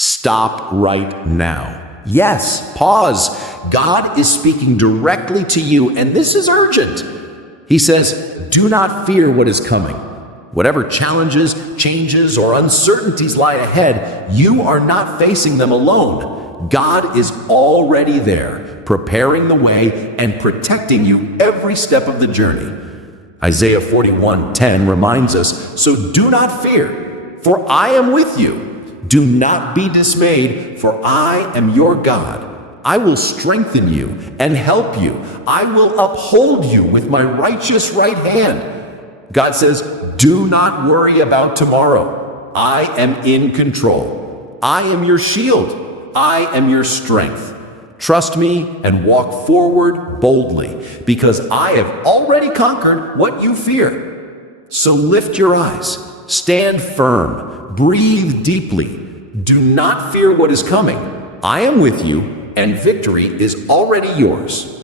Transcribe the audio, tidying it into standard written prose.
Stop right now. Yes, pause. God is speaking directly to you, and this is urgent. He says, do not fear what is coming. Whatever challenges, changes, or uncertainties lie ahead, you are not facing them alone. God is already there, preparing the way and protecting you every step of the journey. Isaiah 41:10 reminds us, so do not fear, for I am with you. Do not be dismayed, for I am your God. I will strengthen you and help you. I will uphold you with my righteous right hand. God says, do not worry about tomorrow. I am in control. I am your shield. I am your strength. Trust me and walk forward boldly, because I have already conquered what you fear. So lift your eyes, stand firm, breathe deeply. Do not fear what is coming. I am with you, and victory is already yours.